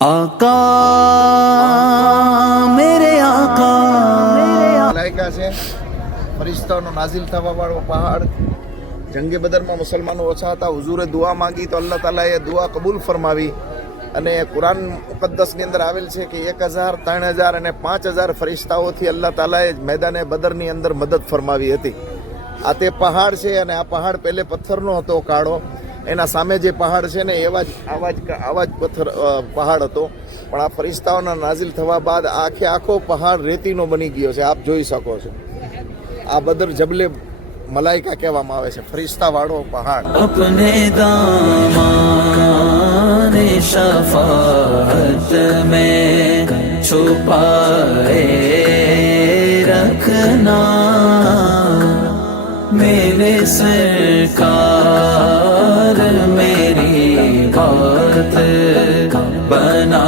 आका मेरे आका મલાઈકા છે, ફરિશ્તાઓનો નાઝિલ થવા વાળો પહાડ. જંગે બદરમાં મુસલમાનો ઓછા હતા. હુઝુરે દુઆ માંગી તો અલ્લાહ તાલાએ દુઆ કબૂલ ફરમાવી. અને કુરાન મુકદ્દસની અંદર આવેલ છે કે 1000, 3000 અને 5000 ફરિશ્તાઓથી અલ્લાહ તાલાએ મેદાને બદરની અંદર મદદ ફરમાવી હતી. આ તે પહાડ છે અને આ પહાડ પહેલે પથ્થરનો હતો, કાળો. એના સામે જે પહાડ છે ને આવા જ પથ્થર પહાડ હતો. પણ આ ફરિશ્તાઓના નાઝિલ થવા બાદ આખો પહાડ રેતીનો બની ગયો છે. આપ જોઈ શકો છો. આ બદર જબલે મલાઈકા કહેવામાં આવે છે, ફરિશ્તા વાળો પહાડ. अपने दामाने शफाअत में छुपाए रखना, मेरे सरकार मेरी बात बना